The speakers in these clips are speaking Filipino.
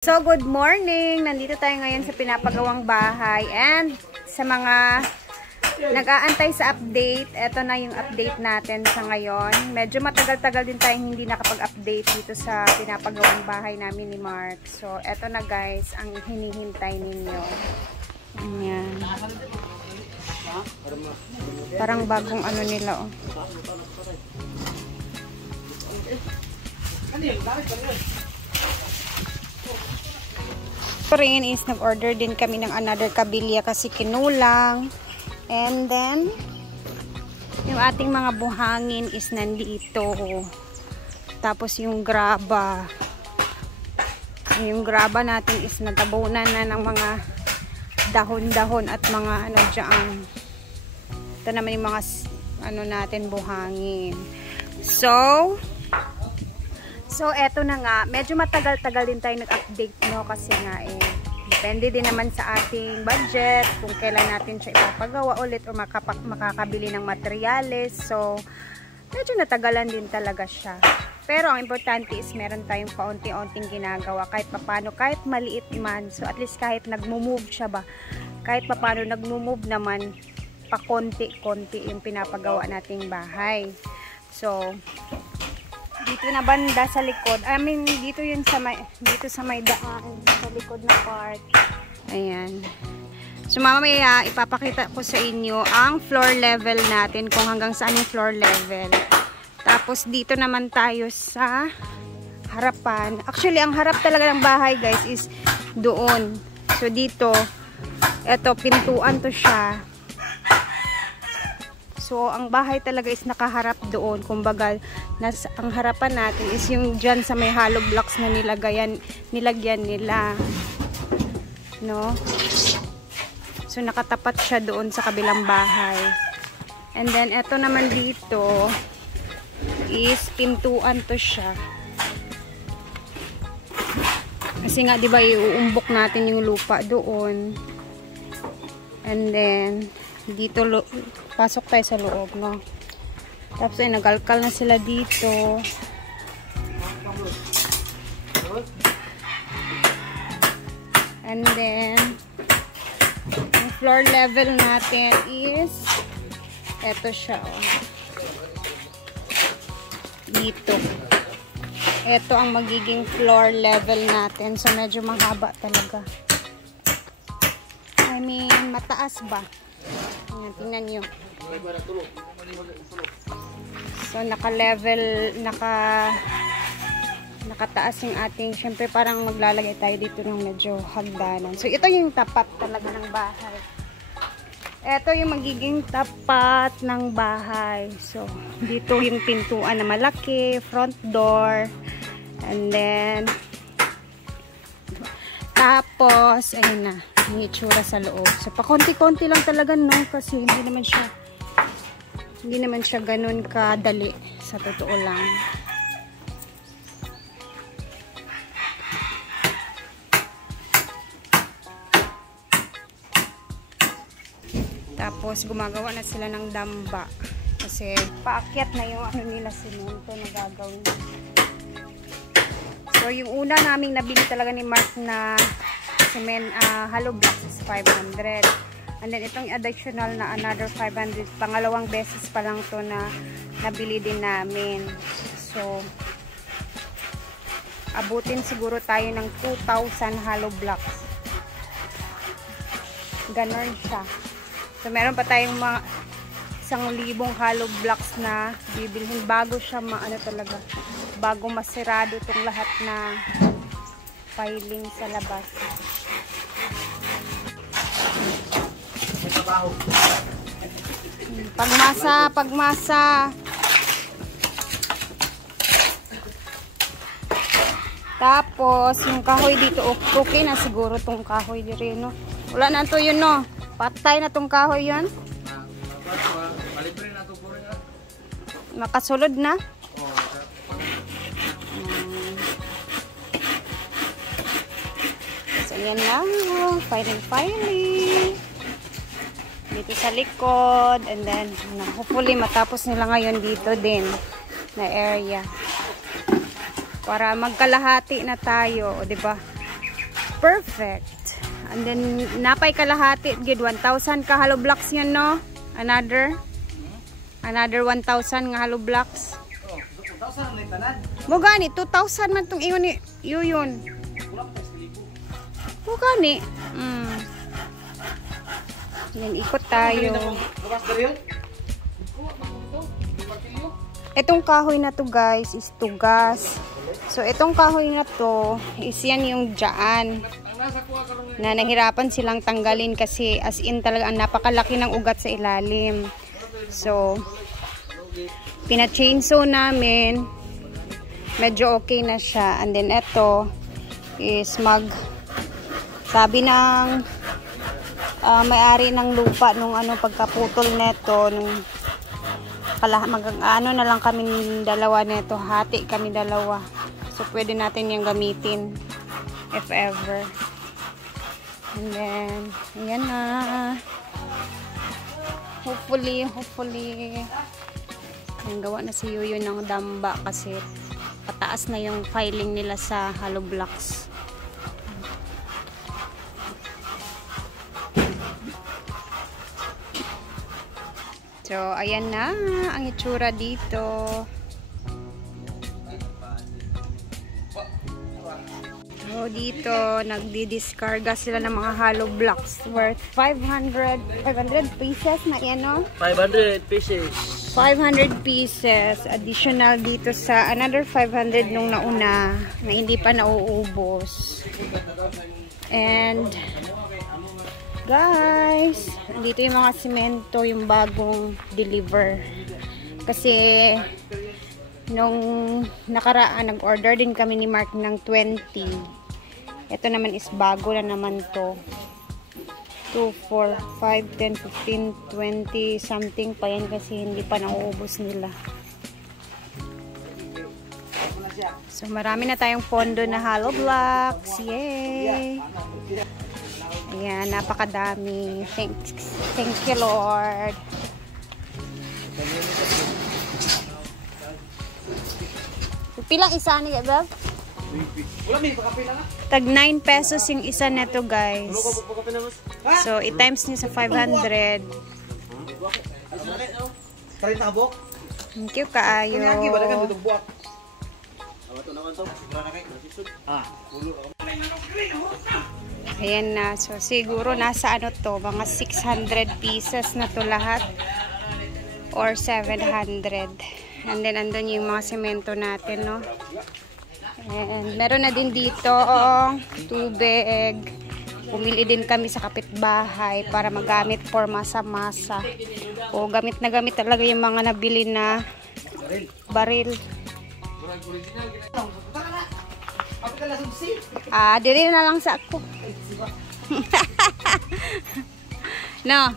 So, good morning! Nandito tayo ngayon sa pinapagawang bahay and sa mga nag-aantay sa update, eto na yung update natin sa ngayon. Medyo matagal-tagal din tayong hindi nakapag-update dito sa pinapagawang bahay namin ni Mark. So, eto na guys, ang hinihintay ninyo. Ayan. Parang bagong ano nila, oh. Rin is nag-order din kami ng another kabilya kasi kinulang. And then yung ating mga buhangin is nandito. Tapos yung graba. Yung graba natin is natabunan na ng mga dahon-dahon at mga ano dyan. Ito naman yung mga ano natin buhangin. So, eto na nga. Medyo matagal-tagal din tayo nag-update, no? Kasi nga, depende din naman sa ating budget, kung kailan natin siya ipapagawa ulit o makakabili ng materyales. So, medyo natagalan din talaga siya. Pero, ang importante is meron tayong paunti-unting ginagawa. Kahit papano, kahit maliit man. So, at least kahit nagmo-move siya ba? Kahit papano, nagmo-move naman, pakonti-konti yung pinapagawa nating bahay. So, dito na banda sa likod. I mean, dito yun sa may daan sa likod na part. Ayan. So mamaya ipapakita ko sa inyo ang floor level natin kung hanggang saan yung floor level. Tapos dito naman tayo sa harapan. Actually, ang harap talaga ng bahay, guys, is doon. So dito, eto pintuan to siya. So, ang bahay talaga is nakaharap doon. Kumbaga, ang harapan natin is yung dyan sa may hollow blocks na nilagyan nila. No? So, nakatapat siya doon sa kabilang bahay. And then, eto naman dito is pintuan to siya. Kasi nga, di ba, iuumbok natin yung lupa doon. And then, dito pasok tayo sa loob, no? Tapos ay nagalkal na sila dito. And then yung floor level natin is eto siya, oh. Dito. Eto ang magiging floor level natin. So medyo mahaba talaga. I mean, mataas ba? Ayan, tingnan nyo. So, naka-level, nakataas yung ating, syempre parang maglalagay tayo dito ng medyo hagdanan. So, ito yung tapat talaga ng bahay. Ito yung magiging tapat ng bahay. So, dito yung pintuan na malaki, front door, and then, tapos, ayun na. May itsura sa loob. So, pakonti-konti lang talaga, no? Kasi hindi naman siya ganun kadali. Sa totoo lang. Tapos, gumagawa na sila ng damba. Kasi, paakyat na yung ano nila simento na gagawin. So, yung una naming nabili talaga ni Mark na hollow blocks is 500. And then itong additional na another 500. Pangalawang beses pa lang to na nabili din namin. So, abutin siguro tayo ng 2,000 hollow blocks. Ganon siya. So, meron pa tayong mga 1,000 hollow blocks na bibilhin bago siya talaga. Bago masirado itong lahat na piling sa labas. Pagmasa. Tapos, yung kahoy dito, okay na siguro tong kahoy dito, no? Wala na to yun, no? Patay na tong kahoy yun. Makasulod na. So, yan lang. Filing. Dito sa likod. And then, hopefully, matapos nila ngayon dito din na area. Para magkalahati na tayo, o 'di ba? Perfect. And then napay kalahati gid 1,000 ka hollow blocks yun, no? Another 1,000 nga hollow blocks. Oh, 2,000 ang tanan. Mo gani 2,000 man tong ingon ni yun. Mo gani. Yan, ikot tayo. Itong kahoy na to guys is tugas. So itong kahoy na to is yan yung dyan na nahirapan silang tanggalin kasi as in talaga ang napakalaki ng ugat sa ilalim. So pina-chainsaw namin, medyo okay na siya. And then ito is sabi ng may-ari ng lupa nung pagkaputol neto nung ano na lang kami dalawa neto, hati kami dalawa. So pwede natin yung gamitin if ever. And then ayan na. Hopefully ang gawa na si Yuyo ng damba kasi pataas na yung filing nila sa hollow blocks. So, ayan na ang itsura dito. So, dito, nagdi-discarga sila ng mga hollow blocks worth 500 pieces na yan, no? 500 pieces. 500 pieces. Additional dito sa another 500 nung nauna na hindi pa nauubos. And guys, dito yung mga simento, yung bagong deliver. Kasi nung nakaraan, nag-order din kami ni Mark ng 20. Ito naman is bago na naman to. 2, 4, 5, 10, 15, 20 something pa yan kasi hindi pa nauubos nila. So marami na tayong pondo na hollow blocks. Yay! Ayan, napakadami. Thank you, Lord. Pilang isa ni Beb? Tag 9 pesos yung isa neto, guys. So, i-times niyo sa 500. Thank you, kaayo. Ayan na. So, siguro nasa ano to, mga 600 pieces na to lahat. Or 700. And then, andun yung mga semento natin, no? And meron na din dito tubig. Pumili din kami sa kapitbahay para magamit for masa-masa. O gamit na gamit talaga yung mga nabili na baril. Diri na lang sa ako. No.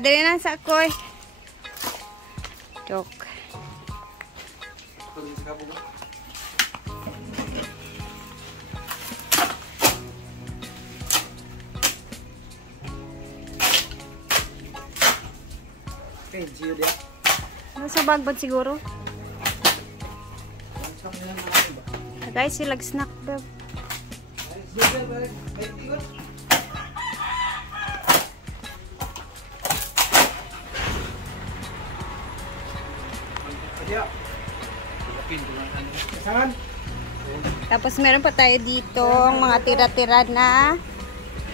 Diri na sa ako. Joke. Sa bagbad siguro. Guys, silag snack daw. Tapos meron pa tayo dito mga tira-tira na.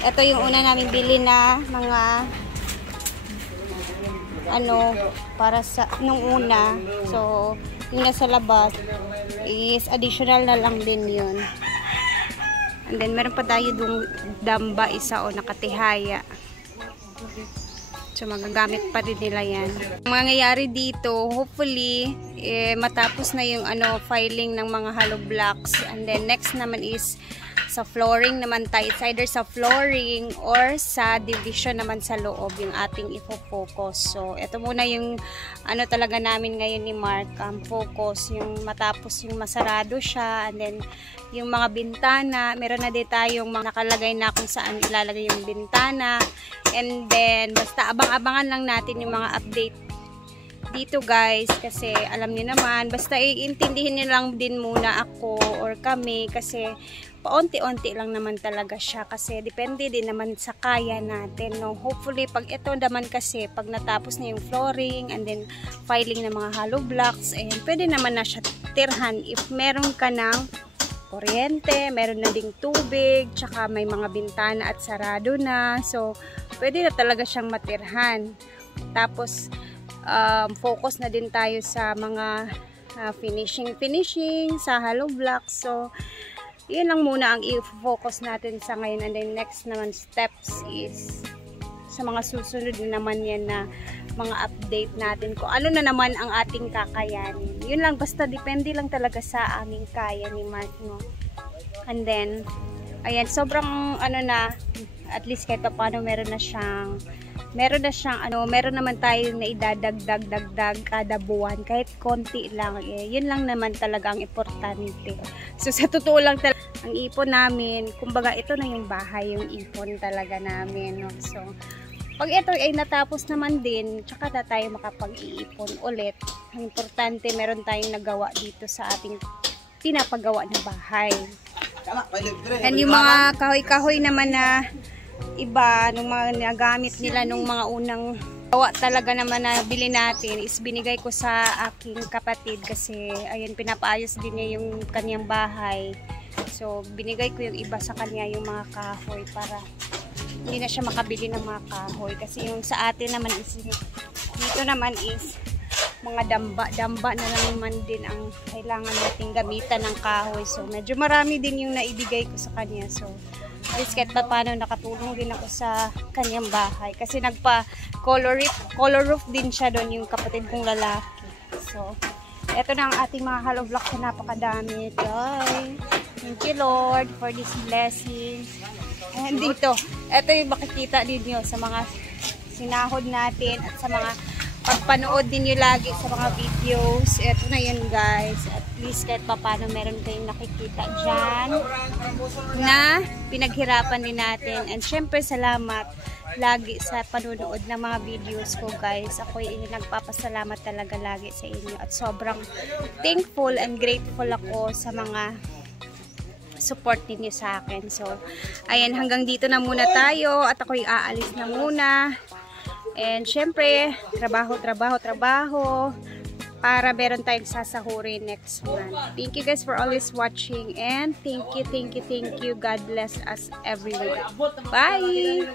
Ito yung una namin bili na mga para sa nung una. So yung nasa labas is additional na lang din yun. And then meron pa tayo dung damba isa o nakatihaya. So magagamit pa rin nila yan. Ang mangyayari dito, hopefully matapos na yung filing ng mga hollow blocks. And then next naman is sa flooring naman tayo. It's either sa flooring or sa division naman sa loob yung ating ifo-focus. So, ito muna yung talaga namin ngayon ni Mark. Focus. Yung matapos yung masarado siya. And then, yung mga bintana. Meron na din tayong mga nakalagay na kung saan ilalagay yung bintana. And then, basta abang-abangan lang natin yung mga update dito guys, kasi alam niyo naman, basta iintindihin niyo lang din muna ako or kami kasi paunti-unti lang naman talaga siya kasi depende din naman sa kaya natin, no? Hopefully pag ito naman kasi pag natapos na yung flooring and then filing ng mga hollow blocks, pwede naman na siya tirhan if meron ka ng kuryente, meron na ding tubig, tsaka may mga bintana at sarado na, so pwede na talaga siyang matirhan. Tapos focus na din tayo sa mga finishing sa hollow blocks. So yun lang muna ang i-focus natin sa ngayon, and then next naman steps is sa mga susunod naman yan na mga update natin kung ano na naman ang ating kakayanin. Yun lang, basta depende lang talaga sa aming kaya ni Mark, no? And then ayan, sobrang ano na, at least kahit pa paano meron naman tayo na idadagdag kada buwan, kahit konti lang, yun lang naman talaga ang importante. So sa totoo lang talaga, ang ipon namin, kumbaga ito na yung bahay, yung ipon talaga namin, no? So pag ito ay natapos naman din, tsaka na tayo makapag-iipon ulit. Ang importante, meron tayong nagawa dito sa ating pinapagawa na bahay. And yung mga kahoy-kahoy naman na iba, nung mga nagamit nila nung mga unang gawa talaga naman na bili natin, is binigay ko sa aking kapatid kasi ayun, pinapaayos din niya yung kanyang bahay. So binigay ko yung iba sa kanya, yung mga kahoy, para hindi na siya makabili ng mga kahoy. Kasi yung sa atin naman is, dito naman is mga damba na lang naman din ang kailangan nating gamitan ng kahoy. So medyo marami din yung naibigay ko sa kanya. So at least kahit pa paano nakatulong din ako sa kanyang bahay. Kasi nagpa color roof din siya doon, yung kapatid kong lalaki. So eto na ang ating mga hollow blocks na napakadami, guys. Thank you Lord for this blessing. And dito, eto yung makikita ninyo sa mga sinahod natin at sa mga pagpanood din nyo lagi sa mga videos. Eto na yun, guys. At least kahit pa paano meron kayong nakikita dyan na pinaghirapan din natin. And syempre salamat lagi sa panunood ng mga videos ko, guys. Ako ay nagpapasalamat talaga lagi sa inyo. At sobrang thankful and grateful ako sa mga support ninyo sa akin. So ayan, hanggang dito na muna tayo at ako'y aalis na muna. And syempre, trabaho para meron tayong sasahurin next month. Thank you guys for always watching, and thank you. God bless us everyone. Bye!